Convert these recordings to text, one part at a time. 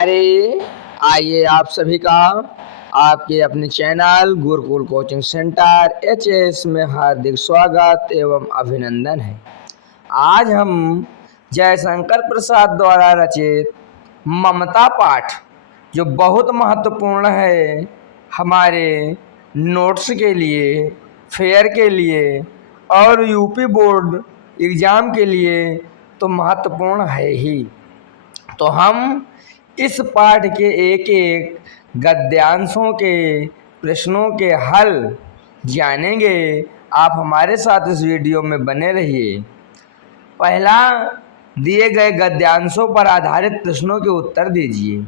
अरे आइए आप सभी का आपके अपने channel Gurukul coaching centre HS में हार्दिक स्वागत एवं अभिनंदन है। आज हम जयशंकर प्रसाद द्वारा रचित ममता पाठ जो बहुत महत्वपूर्ण है हमारे नोट्स के लिए, फेयर के लिए और यूपी बोर्ड एग्ज़ाम के लिए तो महत्वपूर्ण है ही। तो हम इस पाठ के एक एक गद्यांशों के प्रश्नों के हल जानेंगे। आप हमारे साथ इस वीडियो में बने रहिए। पहला, दिए गए गद्यांशों पर आधारित प्रश्नों के उत्तर दीजिए।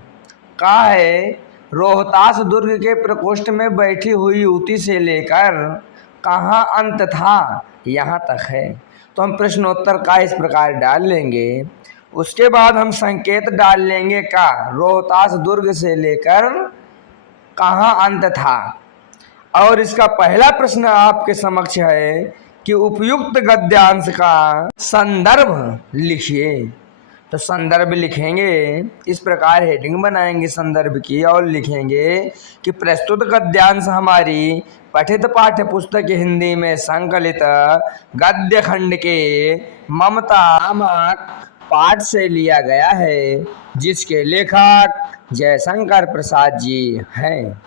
कहा है, रोहतास दुर्ग के प्रकोष्ठ में बैठी हुई युवती से लेकर कहाँ अंत था यहाँ तक है। तो हम प्रश्नोत्तर का इस प्रकार डाल लेंगे। उसके बाद हम संकेत डाल लेंगे का रोहतास दुर्ग से लेकर कहाँ अंत था। और इसका पहला प्रश्न आपके समक्ष है कि उपयुक्त गद्यांश का संदर्भ लिखिए। तो संदर्भ लिखेंगे, इस प्रकार हेडिंग बनाएंगे संदर्भ की और लिखेंगे कि प्रस्तुत गद्यांश हमारी पठित पाठ्य पुस्तक हिंदी में संकलित गद्य खंड के ममता नामक पाठ से लिया गया है, जिसके लेखक जयशंकर प्रसाद जी हैं।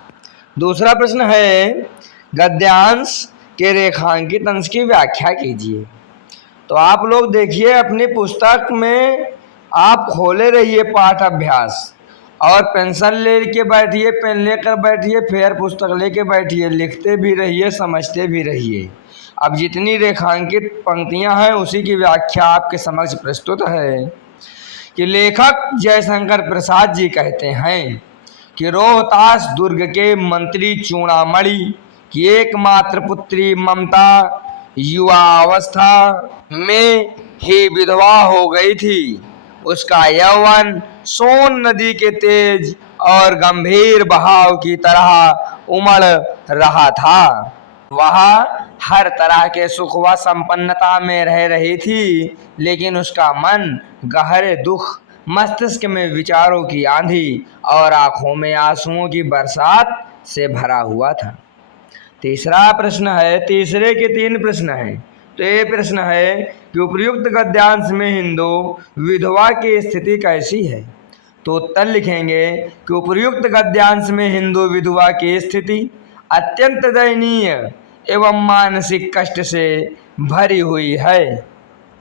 दूसरा प्रश्न है, गद्यांश के रेखांकित अंश की व्याख्या कीजिए। तो आप लोग देखिए, अपनी पुस्तक में आप खोले रहिए पाठ अभ्यास और पेंसिल ले के बैठिए, पेन लेकर बैठिए, फेयर पुस्तक लेके बैठिए, लिखते भी रहिए, समझते भी रहिए। अब जितनी रेखांकित पंक्तियां हैं उसी की व्याख्या आपके समक्ष प्रस्तुत है कि लेखक जयशंकर प्रसाद जी कहते हैं कि रोहतास दुर्ग के मंत्री चूड़ामणि की एकमात्र पुत्री ममता युवा अवस्था में ही विधवा हो गई थी। उसका यौवन सोन नदी के तेज और गंभीर बहाव की तरह उमड़ रहा था। वह हर तरह के सुख व संपन्नता में रह रही थी, लेकिन उसका मन गहरे दुख, मस्तिष्क में विचारों की आंधी और आंखों में आंसुओं की बरसात से भरा हुआ था। तीसरा प्रश्न है, तीसरे के 3 प्रश्न हैं। तो ये प्रश्न है कि उपयुक्त गद्यांश में हिंदू विधवा की स्थिति कैसी है। तो उत्तर लिखेंगे कि उपयुक्त गद्यांश में हिंदू विधवा की स्थिति अत्यंत दयनीय एवं मानसिक कष्ट से भरी हुई है।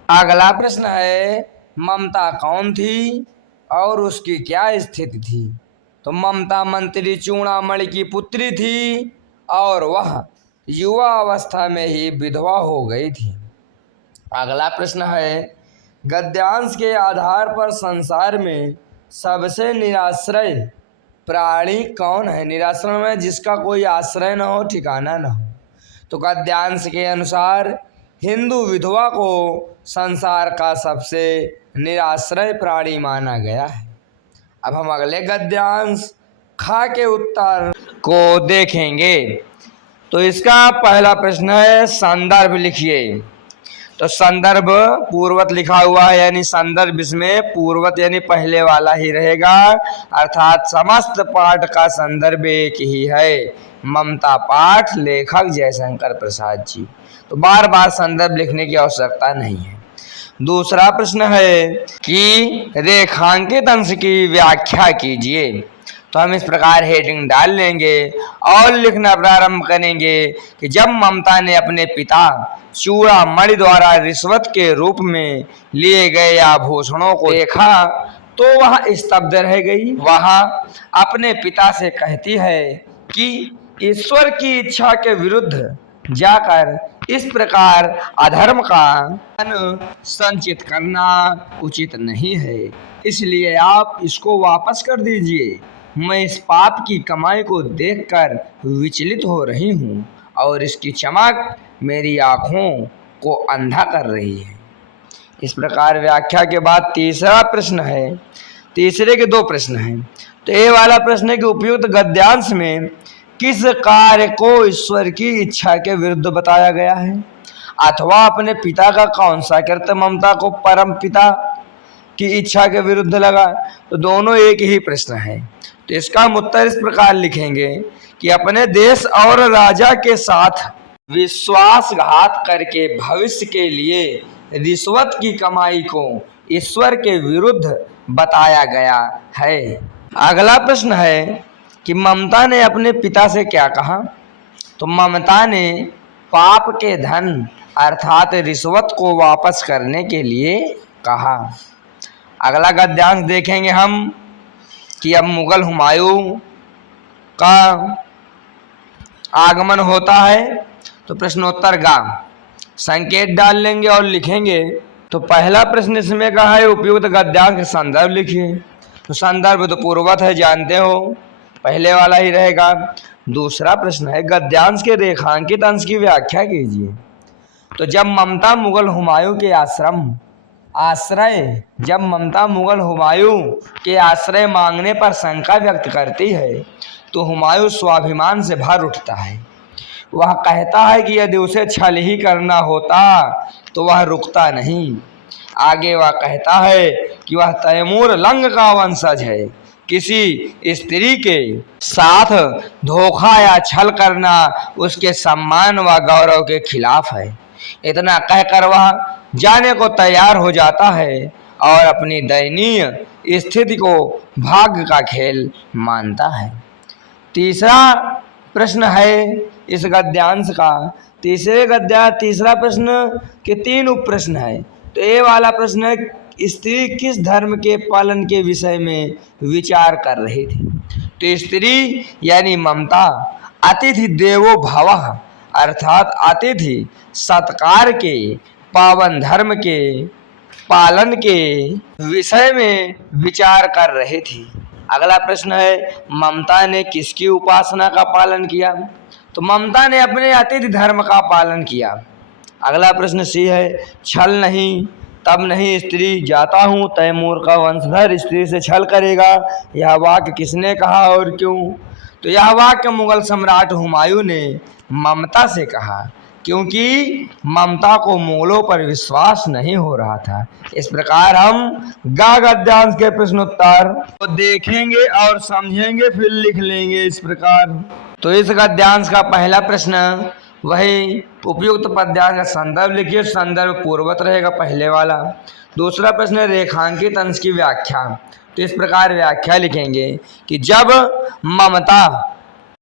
अगला प्रश्न है, ममता कौन थी और उसकी क्या स्थिति थी। तो ममता मंत्री चूड़ामणि की पुत्री थी और वह युवा अवस्था में ही विधवा हो गई थी। अगला प्रश्न है, गद्यांश के आधार पर संसार में सबसे निराश्रय प्राणी कौन है। निराश्रय में जिसका कोई आश्रय न हो, ठिकाना न हो। तो गद्यांश के अनुसार हिंदू विधवा को संसार का सबसे निराश्रय प्राणी माना गया है। अब हम अगले गद्यांश खा के उत्तर को देखेंगे। तो इसका पहला प्रश्न है, संदर्भ लिखिए। तो संदर्भ पूर्वत लिखा हुआ है, यानी संदर्भ इसमें पूर्वत यानी पहले वाला ही रहेगा, अर्थात समस्त पाठ का संदर्भ एक ही है, ममता पाठ, लेखक जयशंकर प्रसाद जी। तो बार बार संदर्भ लिखने की आवश्यकता नहीं है। दूसरा प्रश्न है कि रेखांकित अंश की व्याख्या कीजिए। तो हम इस प्रकार हेडिंग डाल लेंगे और लिखना प्रारंभ करेंगे कि जब ममता ने अपने पिता चूड़ामणि द्वारा रिश्वत के रूप में लिए गए आभूषणों को देखा तो वह स्तब्ध रह गई। वह अपने पिता से कहती है कि ईश्वर की इच्छा के विरुद्ध जाकर इस प्रकार अधर्म का धन संचित करना उचित नहीं है, इसलिए आप इसको वापस कर दीजिए। मैं इस पाप की कमाई को देखकर विचलित हो रही हूँ और इसकी चमक मेरी आँखों को अंधा कर रही है। इस प्रकार व्याख्या के बाद तीसरा प्रश्न है। तीसरे के 2 प्रश्न हैं। तो ये वाला प्रश्न है कि उपयुक्त गद्यांश में किस कार्य को ईश्वर की इच्छा के विरुद्ध बताया गया है, अथवा अपने पिता का कौन सा कृत्य ममता को परम पिता की इच्छा के विरुद्ध लगा, तो दोनों एक ही प्रश्न है। तो इसका हम उत्तर इस प्रकार लिखेंगे कि अपने देश और राजा के साथ विश्वासघात करके भविष्य के लिए रिश्वत की कमाई को ईश्वर के विरुद्ध बताया गया है। अगला प्रश्न है कि ममता ने अपने पिता से क्या कहा। तो ममता ने पाप के धन अर्थात रिश्वत को वापस करने के लिए कहा। अगला गद्यांश देखेंगे हम कि अब मुगल हुमायूं का आगमन होता है। तो प्रश्नोत्तर गा संकेत डाल लेंगे और लिखेंगे। तो पहला प्रश्न इसमें कहा है उपयुक्त गद्यांश का संदर्भ लिखिए। तो संदर्भ तो पूर्ववत है, जानते हो, पहले वाला ही रहेगा। दूसरा प्रश्न है गद्यांश के रेखांकित अंश की व्याख्या कीजिए। तो जब ममता मुगल हुमायूं के आश्रय मांगने पर शंका व्यक्त करती है तो हुमायूं स्वाभिमान से भर उठता है। वह कहता है कि यदि उसे छल ही करना होता तो वह रुकता नहीं। आगे वह कहता है कि वह तैमूर लंग का वंशज है। किसी स्त्री के साथ धोखा या छल करना उसके सम्मान व गौरव के खिलाफ है। इतना कहकर वह जाने को तैयार हो जाता है और अपनी दयनीय स्थिति को भाग्य का खेल मानता है। तीसरा प्रश्न है इस गद्यांश का। तीसरा प्रश्न के 3 उप प्रश्न है। तो ये वाला प्रश्न है स्त्री किस धर्म के पालन के विषय में विचार कर रही थी। तो स्त्री यानी ममता अतिथि देवो भवः अर्थात अतिथि सत्कार के पावन धर्म के पालन के विषय में विचार कर रही थी। अगला प्रश्न है ममता ने किसकी उपासना का पालन किया। तो ममता ने अपने अतिथि धर्म का पालन किया। अगला प्रश्न सी है छल नहीं तब नहीं स्त्री जाता हूँ तैमूर का वंशधर स्त्री से छल करेगा। यह वाक्य किसने कहा और क्यों। तो यह वाक्य मुगल सम्राट हुमायूं ने ममता से कहा क्योंकि ममता को मुगलों पर विश्वास नहीं हो रहा था। इस प्रकार हम गा गद्यांश के प्रश्नोत्तर को देखेंगे और समझेंगे, फिर लिख लेंगे इस प्रकार। तो इस गद्यांश का पहला प्रश्न वही उपयुक्त पद्यांश का संदर्भ लिखिए। संदर्भ पूर्ववत रहेगा पहले वाला। दूसरा प्रश्न रेखांकित अंश की व्याख्या। तो इस प्रकार व्याख्या लिखेंगे कि जब ममता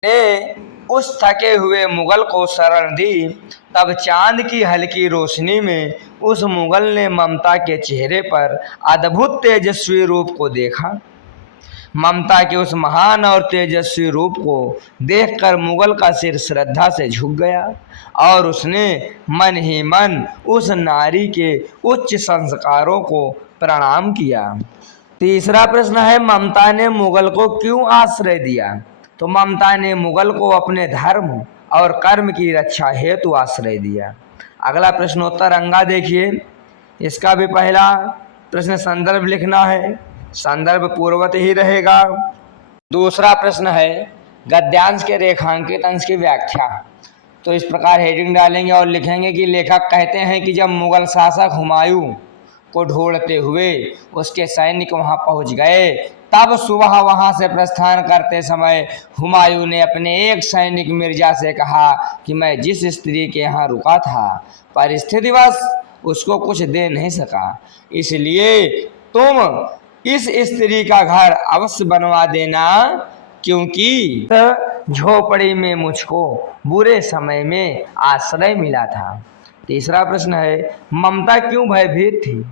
ने उस थके हुए मुगल को शरण दी तब चांद की हल्की रोशनी में उस मुगल ने ममता के चेहरे पर अद्भुत तेजस्वी रूप को देखा। ममता के उस महान और तेजस्वी रूप को देखकर मुगल का सिर श्रद्धा से झुक गया और उसने मन ही मन उस नारी के उच्च संस्कारों को प्रणाम किया। तीसरा प्रश्न है ममता ने मुगल को क्यों आश्रय दिया। तो ममता ने मुगल को अपने धर्म और कर्म की रक्षा हेतु आश्रय दिया। अगला प्रश्नोत्तर अंगा देखिए। इसका भी पहला प्रश्न संदर्भ लिखना है। संदर्भ पूर्ववत ही रहेगा। दूसरा प्रश्न है गद्यांश के रेखांकित अंश की व्याख्या। तो इस प्रकार हेडिंग डालेंगे और लिखेंगे कि लेखक कहते हैं कि जब मुगल शासक हुमायूं को ढूंढते हुए उसके सैनिक वहां पहुंच गए तब सुबह वहां से प्रस्थान करते समय हुमायूं ने अपने एक सैनिक मिर्जा से कहा कि मैं जिस स्त्री के यहाँ रुका था परिस्थितिवश उसको कुछ दे नहीं सका, इसलिए तुम इस स्त्री का घर अवश्य बनवा देना क्योंकि झोपड़ी में मुझको बुरे समय में आश्रय मिला था। तीसरा प्रश्न है ममता क्यों भयभीत थी।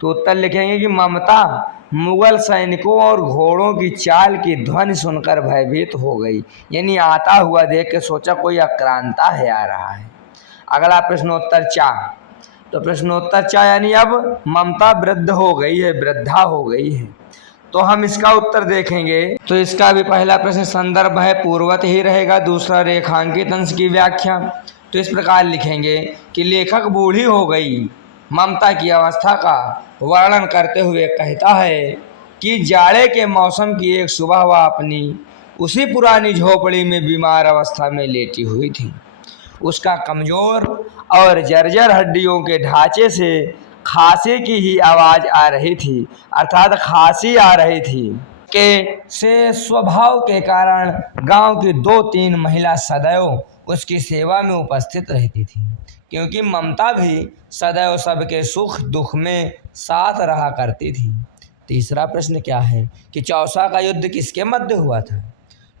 तो उत्तर लिखेंगे कि ममता मुगल सैनिकों और घोड़ों की चाल की ध्वनि सुनकर भयभीत हो गई, यानी आता हुआ देख के सोचा कोई आक्रांता है आ रहा है। अगला प्रश्नोत्तर 4। तो प्रश्नोत्तर 4 यानी अब ममता वृद्ध हो गई है, वृद्धा हो गई है, तो हम इसका उत्तर देखेंगे। तो इसका भी पहला प्रश्न संदर्भ है पूर्ववत ही रहेगा। दूसरा रेखांकित अंश की व्याख्या। तो इस प्रकार लिखेंगे कि लेखक बूढ़ी हो गई ममता की अवस्था का वर्णन करते हुए कहता है कि जाड़े के मौसम की एक सुबह वह अपनी उसी पुरानी झोपड़ी में बीमार अवस्था में लेटी हुई थी। उसका कमजोर और जर्जर हड्डियों के ढांचे से खांसी की ही आवाज आ रही थी, अर्थात खांसी आ रही थी के से स्वभाव के कारण गांव की 2-3 महिला सदैव उसकी सेवा में उपस्थित रहती थी, क्योंकि ममता भी सदैव सबके सुख दुख में साथ रहा करती थी। तीसरा प्रश्न क्या है कि चौसा का युद्ध किसके मध्य हुआ था?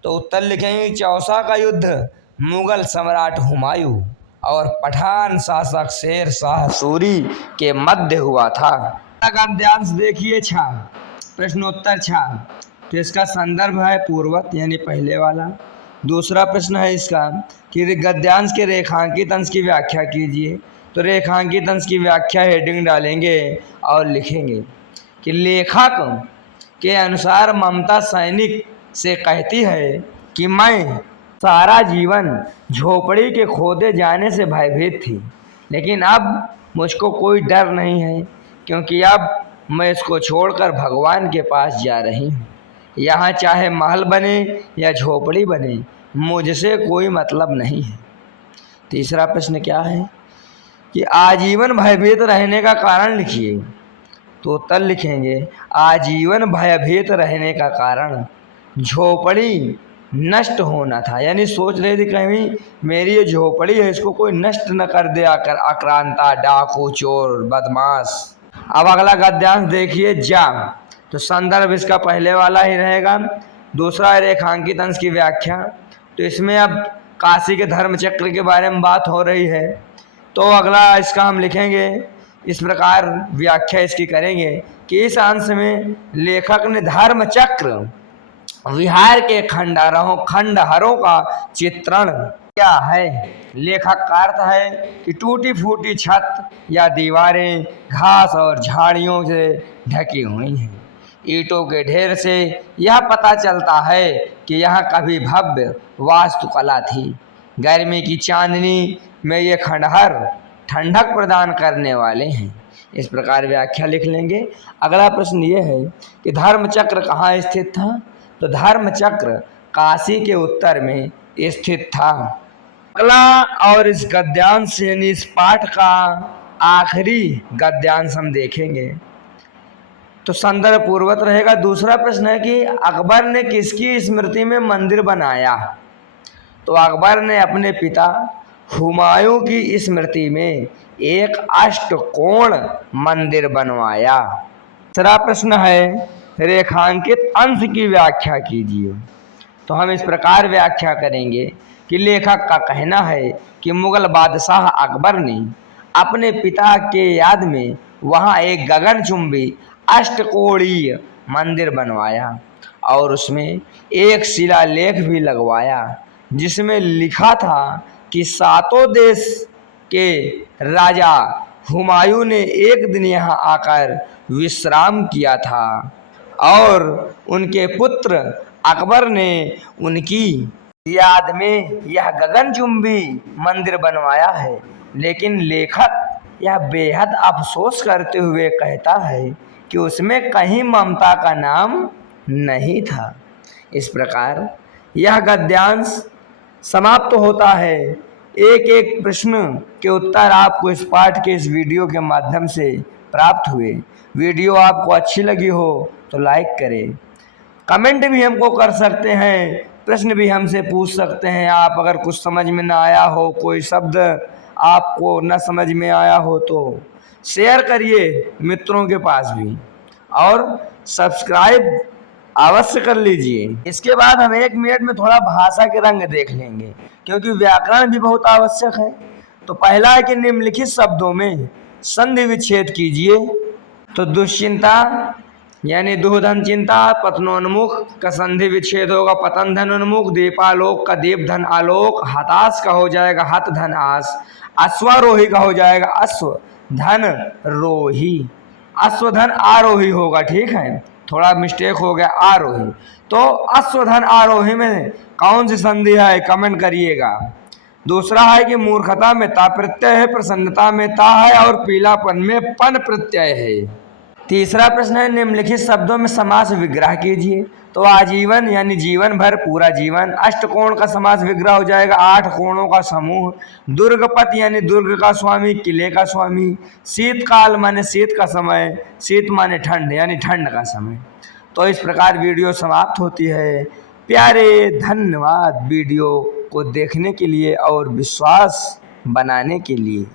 तो उत्तर लिखेंगे चौसा का युद्ध मुगल सम्राट हुमायूं और पठान शासक शेर शाह सूरी के मध्य हुआ था। गद्यांश देखिए छा, प्रश्नोत्तर छा, तो इसका संदर्भ है पूर्वत यानी पहले वाला। दूसरा प्रश्न है इसका कि गद्यांश के रेखांकित अंश की व्याख्या कीजिए। तो रेखांकित अंश की व्याख्या हेडिंग डालेंगे और लिखेंगे कि लेखक के अनुसार ममता सैनिक से कहती है कि मैं सारा जीवन झोपड़ी के खोदे जाने से भयभीत थी, लेकिन अब मुझको कोई डर नहीं है, क्योंकि अब मैं इसको छोड़कर भगवान के पास जा रही हूँ। यहाँ चाहे महल बने या झोपड़ी बने, मुझसे कोई मतलब नहीं है। तीसरा प्रश्न क्या है कि आजीवन भयभीत रहने का कारण लिखिए। तो उत्तर लिखेंगे आजीवन भयभीत रहने का कारण झोपड़ी नष्ट होना था, यानी सोच रहे थे कहीं मेरी ये झोपड़ी है इसको कोई नष्ट न कर दे आकर आक्रांता डाकू चोर बदमाश। अब अगला गद्यांश देखिए जा, तो संदर्भ इसका पहले वाला ही रहेगा। दूसरा रेखांकित अंश की व्याख्या, तो इसमें अब काशी के धर्म चक्र के बारे में बात हो रही है, तो अगला इसका हम लिखेंगे इस प्रकार व्याख्या इसकी करेंगे कि इस अंश में लेखक ने धर्म चक्र विहार के खंडहरों का चित्रण क्या है। लेखक का अर्थ है कि टूटी फूटी छत या दीवारें घास और झाड़ियों से ढकी हुई हैं। ईंटों के ढेर से यह पता चलता है कि यह कभी भव्य वास्तुकला थी। गर्मी की चांदनी में ये खंडहर ठंडक प्रदान करने वाले हैं। इस प्रकार व्याख्या लिख लेंगे। अगला प्रश्न ये है कि धर्मचक्र कहाँ स्थित था? तो धर्मचक्र काशी के उत्तर में स्थित था। अगला और इस गद्यांश यानी इस पाठ का आखिरी गद्यांश हम देखेंगे, तो संदर्भ पूर्वत रहेगा। दूसरा प्रश्न है कि अकबर ने किसकी स्मृति में मंदिर बनाया? तो अकबर ने अपने पिता हुमायूं की स्मृति में एक अष्टकोण मंदिर बनवाया। तीसरा प्रश्न है रेखांकित अंश की व्याख्या कीजिए। तो हम इस प्रकार व्याख्या करेंगे कि लेखक का कहना है कि मुगल बादशाह अकबर ने अपने पिता के याद में वहाँ एक गगनचुंबी अष्टकोणीय मंदिर बनवाया और उसमें एक शिलालेख भी लगवाया, जिसमें लिखा था कि 7 देश के राजा हुमायूं ने एक दिन यहाँ आकर विश्राम किया था और उनके पुत्र अकबर ने उनकी याद में यह गगनचुंबी मंदिर बनवाया है। लेकिन लेखक यह बेहद अफसोस करते हुए कहता है कि उसमें कहीं ममता का नाम नहीं था। इस प्रकार यह गद्यांश समाप्त होता है। एक एक प्रश्न के उत्तर आपको इस पाठ के इस वीडियो के माध्यम से प्राप्त हुए। वीडियो आपको अच्छी लगी हो तो लाइक करें, कमेंट भी हमको कर सकते हैं, प्रश्न भी हमसे पूछ सकते हैं। आप अगर कुछ समझ में ना आया हो, कोई शब्द आपको न समझ में आया हो तो शेयर करिए मित्रों के पास भी और सब्सक्राइब अवश्य कर लीजिए। इसके बाद हम 1 मिनट में थोड़ा भाषा के रंग देख लेंगे, क्योंकि व्याकरण भी बहुत आवश्यक है। तो पहला है कि निम्नलिखित शब्दों में संधि विच्छेद कीजिए। तो दुश्चिंता यानी दुहधन चिंता, पतनोन्मुख का संधि विच्छेद होगा पतन धन उन्मुख, दीपालोक का दीप धन आलोक, हताश का हो जाएगा हत धन आस, अश्वारोही का हो जाएगा अश्व धन रोही, अश्वधन आरोही होगा, ठीक है, थोड़ा मिस्टेक हो गया आरोही। तो अश्वधन आरोही में कौन सी संधि है कमेंट करिएगा। दूसरा है कि मूर्खता में ता प्रत्यय है, प्रसन्नता में ता है और पीलापन में पन प्रत्यय है। तीसरा प्रश्न है निम्नलिखित शब्दों में समास विग्रह कीजिए। तो आजीवन यानी जीवन भर, पूरा जीवन। अष्टकोण का समास विग्रह हो जाएगा 8 कोणों का समूह। दुर्गपत यानी दुर्ग का स्वामी, किले का स्वामी। शीतकाल माने शीत का समय, शीत माने ठंड यानी ठंड का समय। तो इस प्रकार वीडियो समाप्त होती है। प्यारे धन्यवाद वीडियो को देखने के लिए और विश्वास बनाने के लिए।